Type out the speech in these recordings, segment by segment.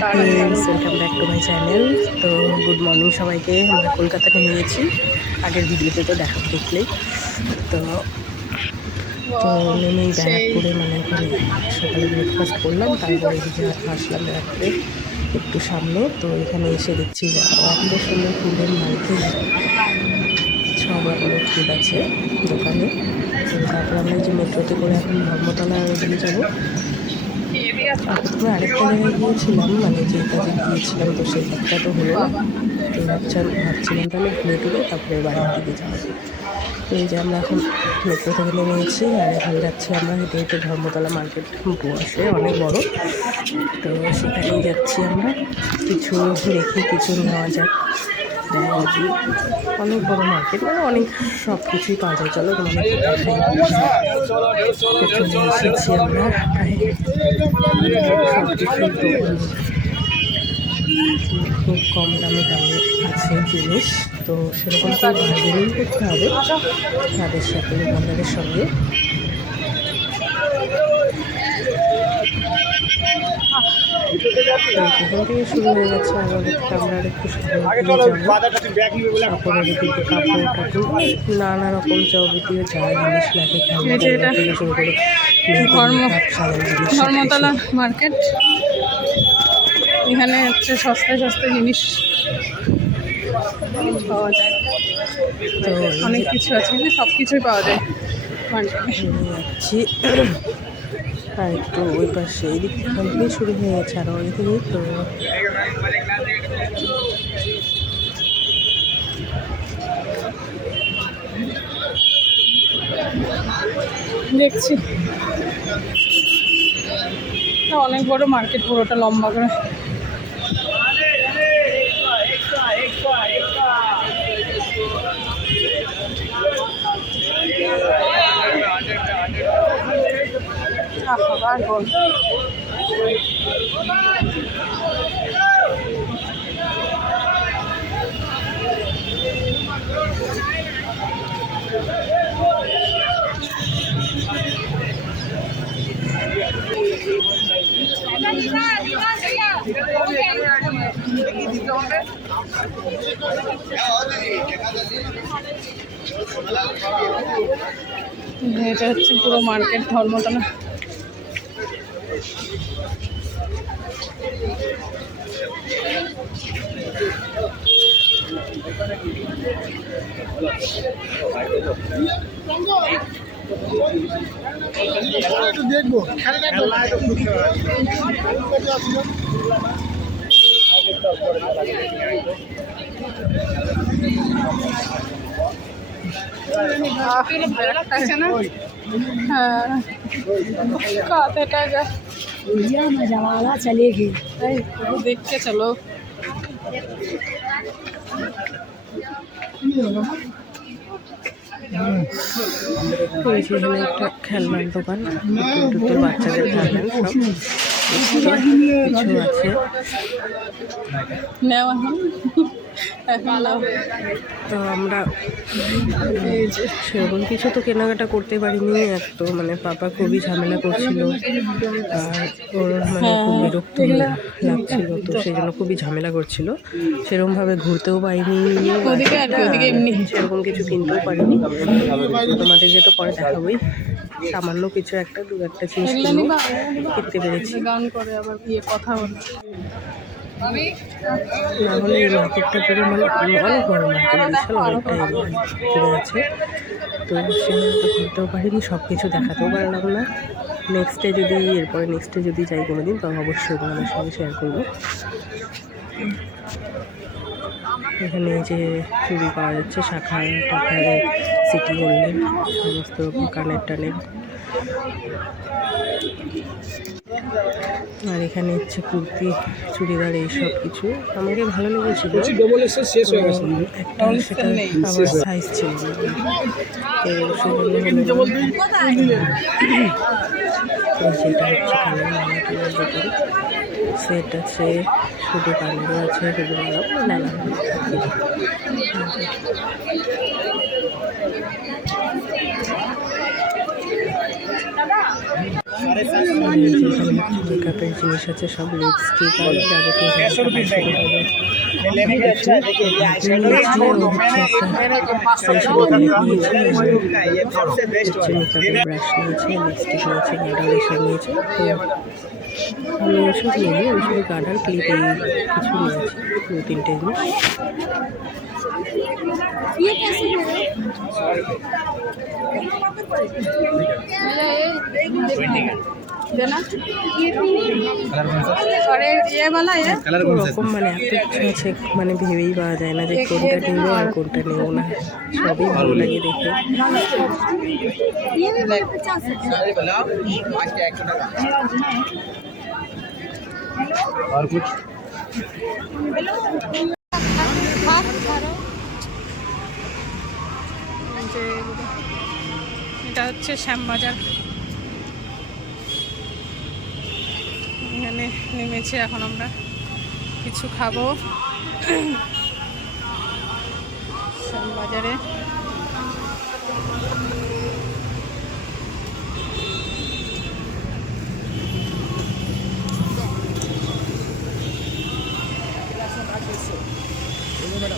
Friends welcome back to my channel তো good morning সবাইকে আমরা কলকাতাতে নিয়েছি। আগের ভিডিওতে তো দেখা দেখলেই। তো তো নেমেই ব্যারাকপুরে মানে ওখানে সকালে ব্রেকফাস্ট করলাম তারপরে এদিকে আসলাম ব্যারাকপুরে একটু সামনে। তো এখানে এসে দেখছি এত সুন্দর ফুলের মার্কেট। সব রকমের ফুল আছে দোকানে। তো তারপর আমরা যে মেট্রোতে করে এখন ধর্মতলা ওদিকে যাব। প্রথমে আরেকটা জায়গায় গিয়েছিলাম মানে যে কাজে গিয়েছিলাম, তো সেই কাজটা তো হলো তো ভাবছিলাম ভাবছিলাম তাহলে ঘুরে টুরে তারপরে বাড়ির দিকে যাব। তো এই যে আমরা এখন মেট্রো থেকে নেমে এসেছি, আর এখানে যাচ্ছি আমরা, হেঁটে হেঁটে ধর্মতলা মার্কেট বসে অনেক বড়। তো সেখানেই যাচ্ছি আমরা। কিছু দেখি, কিছু নেওয়া যাক। অনেক বড় মার্কেট মানে অনেক সব কিছুই পাওয়া যায়। চলো চলে এসেছি আমরা খুব কম দামে দামে আছে জিনিস। তো সেরকম করে বার্গেনিং করতে হবে। তাদের সাথে দোকানদারের সঙ্গে। থেকে শুরু হয়ে আমাদের আমরা একটু নানা রকম যাবতীয় যা জিনিস লাগে শুরু করে ধর্মতলা মার্কেট। এখানে হচ্ছে সস্তা সস্তা জিনিস পাওয়া যায়। তো অনেক কিছু আছে সব কিছুই পাওয়া যায়। মার্কেটে যাচ্ছি। আর একটু ওই পাশে, এদিক থেকে শুরু হয়ে গেছে আরও ওই থেকে তো দেখছি। অনেক বড় মার্কেট পুরোটা লম্বা করে। এটা হচ্ছে পুরো মার্কেট ধর্মতলা। দেখব আছে না? হ্যাঁ। কাতে টাকা। भैया मैं जमाना चलेगी এই देख के चलो তো এই যে এখানে একটা খেলনার দোকান নতুন নতুন বাচ্চাদের খেলনা সব কিছু আছে। তো আমরা সেরকম কিছু তো কেনাকাটা করতে পারিনি এক তো মানে পাপা খুবই ঝামেলা করছিল। আর ওর মানে খুব বিরক্ত লাগছিল তো সেই জন্য খুবই ঝামেলা করছিল। সেরকমভাবে ঘুরতেও পারিনি। সেরকম কিছু কিনতেও পারিনি। তো তোমাদেরকে তো পরে দেখাবোই সামান্য কিছু একটা দু একটা জিনিস কিনবো। পেরেছি গান করে আবার গিয়ে কথা বলে না হলে এই মার্কেটটা পুরো মানে অনেক বড় মার্কেট বিশাল অনেকটা জুড়ে আছে তো সেখানে তো ঘুরতেও পারিনি সব কিছু দেখাতেও পারলাম না। নেক্সটে যদি এরপরে নেক্সটে যদি যাই কোনো দিন তখন অবশ্যই তোমাদের সঙ্গে শেয়ার করব। এখানে যে চুড়ি পাওয়া যাচ্ছে শাখায় টাকায় সিটি গোল্ডের সমস্ত রকম কানের টানের আর এখানে হচ্ছে কুর্তি চুড়িদার এইসব কিছু। আমাকে ভালো লেগেছিল। একটা সেটা আবার সাইজ ছিল। যেটা হচ্ছে কানের মালা টালার দোকান সেট আছে, শুধু কাণ্ড আছে, শুধু কালো মেকআপের জিনিস আছে, সব লিপস্টিক আর ব্রাশ নিয়েছে লিপস্টিক নিয়েছে নিয়েছে আমি ওষুধ নেব ওষুধের গার্ডার ক্লিপ কিছু নিয়েছি দু তিনটে জিনিস। ওরকম মানে এত মানে ভেবেই পাওয়া যায় না যে কোনটা কিনবো আর কোনটা নেব না। সবই ভালো লাগে। দেখে। और कुछ যে এটা হচ্ছে শ্যামবাজার এখানে নেমেছি এখন আমরা কিছু খাবো শ্যামবাজারে বাহ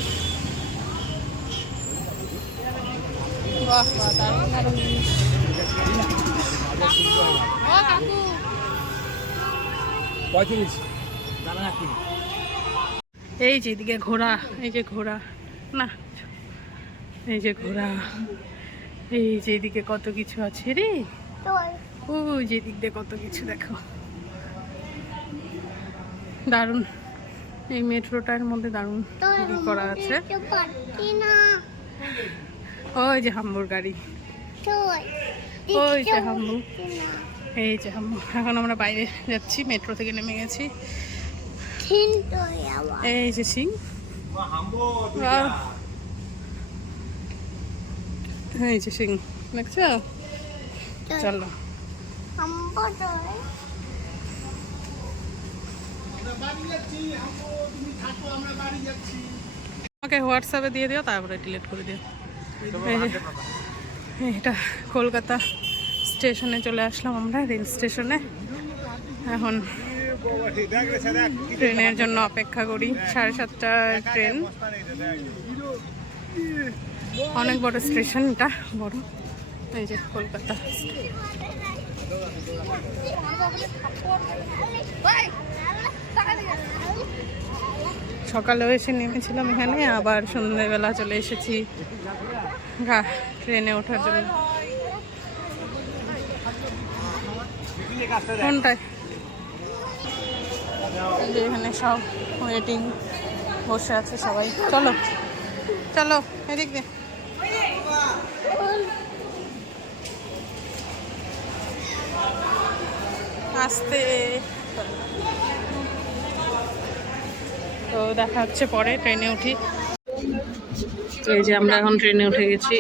বাহ দারুণ দারুণ। জিনিস পঁয়ত্রিশ। এই যে এদিকে ঘোড়া এই যে ঘোড়া। না এই যে ঘোড়া। এই যে এদিকে কত কিছু আছে রে? ও যে দিক দিয়ে কত কিছু দেখো। দারুণ। এই মেট্রোটার মধ্যে দারুণ ই করা আছে। ওই যে হাম্বুর গাড়ি। ওই যে হাম্বু। এই যে হাম্বু। এখন আমরা বাইরে যাচ্ছি মেট্রো থেকে নেমে গেছি। এই যে সিং। এই যে সিং। দেখছ? চলো। আমাকে হোয়াটসঅ্যাপে দিয়ে দিও তারপরে ডিলিট করে দিও। এই এটা কলকাতা স্টেশনে চলে আসলাম আমরা রেল স্টেশনে। এখন ট্রেনের জন্য অপেক্ষা করি সাড়ে সাতটার ট্রেন। অনেক বড় স্টেশন এটা বড়। এই যে কলকাতা। সকালেও এসে নেমেছিলাম এখানে, আবার সন্ধ্যেবেলা চলে এসেছি ট্রেনে ওঠার জন্য। এখানে সব ওয়েটিং বসে আছে সবাই। চলো চলো, এদিক আসতে তো দেখা হচ্ছে পরে, ট্রেনে উঠি। তো এই যে আমরা এখন ট্রেনে উঠে গেছি।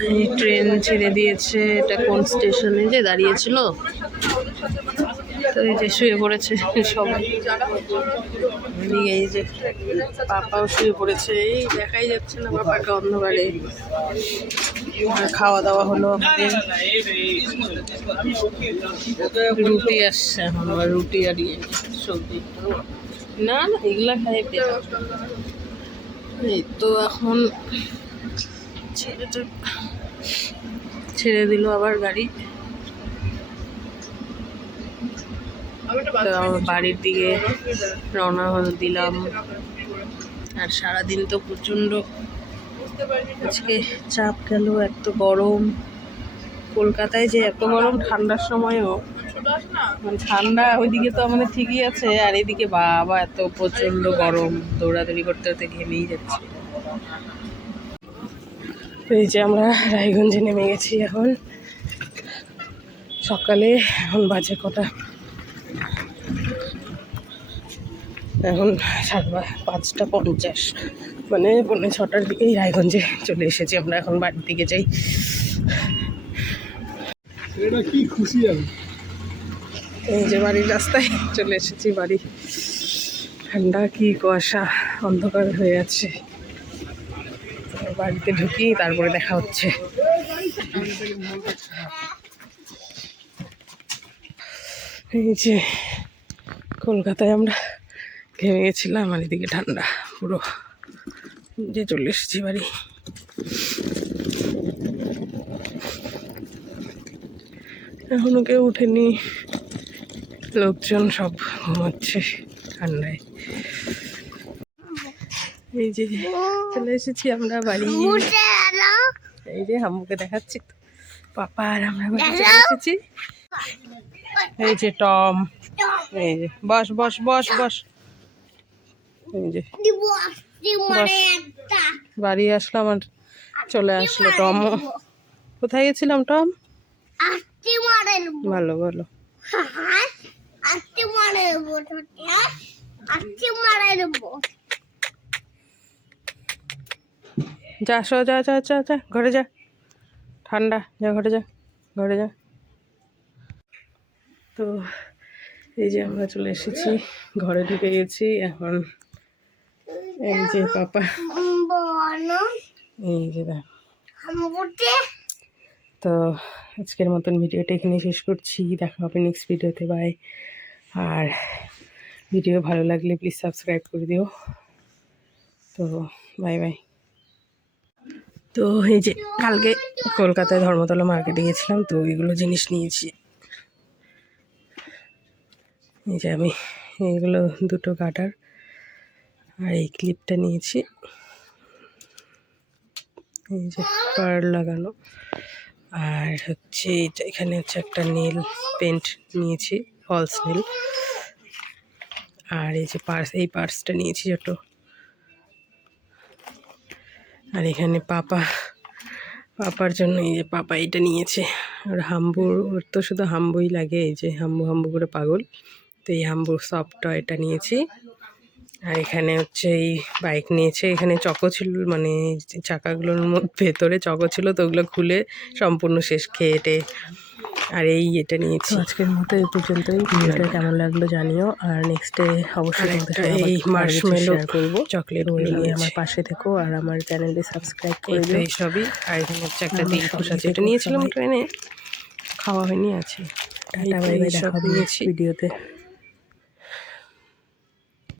এই- ট্রেন ছেড়ে দিয়েছে, এটা কোন স্টেশনে? যে দাঁড়িয়েছিল তো এই যে শুয়ে পড়েছে সবাই। এই যে পাপাও শুয়ে পড়েছে। এই দেখাই যাচ্ছে না পাপাকে অন্ধকারে। খাওয়া দাওয়া হলো রুটি আসছে এখন রুটি আর ইয়ে সবজি। না না এগুলা খাই এই তো এখন ছেড়ে দিল আবার গাড়ি। তো বাড়ির দিকে রওনা দিলাম। আর সারাদিন তো প্রচণ্ড। আজকে চাপ গেল এত গরম। কলকাতায় যে এত গরম ঠান্ডার সময়ও মানে ঠান্ডা ওইদিকে তো আমাদের ঠিকই আছে, আর এদিকে বাবা এত প্রচণ্ড গরম, দৌড়াদৌড়ি করতে করতে ঘেমেই যাচ্ছে। এই যে আমরা রায়গঞ্জে নেমে গেছি এখন। সকালে এখন বাজে কটা? এখন সাড়ে পাঁচটা পঞ্চাশ। মানে পৌনে ছটার দিকেই রায়গঞ্জে চলে এসেছি, আমরা এখন বাড়ির দিকে যাই। এটা কি খুশি আমি? এই যে বাড়ির রাস্তায় চলে এসেছি বাড়ি। ঠান্ডা কি কুয়াশা, অন্ধকার হয়ে আছে। বাড়িতে ঢুকি, তারপরে দেখা হচ্ছে। এই যে কলকাতায় আমরা ঘেমে গেছিলাম, আর এদিকে ঠান্ডা পুরো। যে চলে এসেছি বাড়ি। এখনও কেউ উঠেনি। লোকজন সব ঘুমাচ্ছে ঠান্ডায়। এই যে চলে এসেছি আমরা বাড়ি। এই যে হাম্মুকে দেখাচ্ছি। তো। পাপা আর আমরা বাড়ি চলে এসেছি। এই যে টম। এই যে বস বস বস বস। এই যে বস। বাড়ি আসলাম আর চলে আসলো টমও কোথায় গেছিলাম টম? ভালো ভালো। নেব যা সো যা যা যা যা ঘরে যা। ঠান্ডা যা ঘরে যা ঘরে যা। তো এই যে আমরা চলে এসেছি ঘরে ঢুকে গেছি এখন এই যে পাপা। এই যে দেখ। তো আজকের মতন ভিডিওটা এখানে শেষ করছি। দেখা হবে নেক্সট ভিডিওতে বাই আর ভিডিও ভালো লাগলে প্লিজ সাবস্ক্রাইব করে দিও। তো বাই বাই তো এই যে কালকে কলকাতায় ধর্মতলা মার্কেটে গেছিলাম তো এগুলো জিনিস নিয়েছি। এই যে আমি এইগুলো দুটো কাটার আর এই ক্লিপটা নিয়েছি। এই যে পার লাগানো। আর হচ্ছে এখানে হচ্ছে একটা নীল পেন্ট নিয়েছি ফলস নীল। আর এই যে পার্স এই পার্সটা নিয়েছি ছোট। আর এখানে পাপা, পাপার জন্য এই যে পাপা এটা নিয়েছে। আর হাম্বুর ওর তো শুধু হাম্বুই লাগে, এই যে হাম্বু হাম্বু করে পাগল। তো এই হাম্বুর সফট এটা নিয়েছি। আর এখানে হচ্ছে এই বাইক নিয়েছে। এখানে চকো ছিল মানে চাকাগুলোর মধ্যে ভেতরে চকো ছিল তো ওগুলো খুলে সম্পূর্ণ শেষ খেয়ে টে আর এই এটা নিয়েছি। আজকের মতো এই পর্যন্তই। ভিডিওটা কেমন লাগল জানিও। আর নেক্সটে অবশ্যই এই share করব। চকলেট নিয়ে আমার পাশে থেকো আর আমার চ্যানেলটি সাবস্ক্রাইব করে এই দিও। এইসবই আর এখানে হচ্ছে একটা দিল খোসা যেটা নিয়েছিলাম ট্রেনে খাওয়া হয়নি আছে। টাটা বাই বাই দেখা ভিডিওতে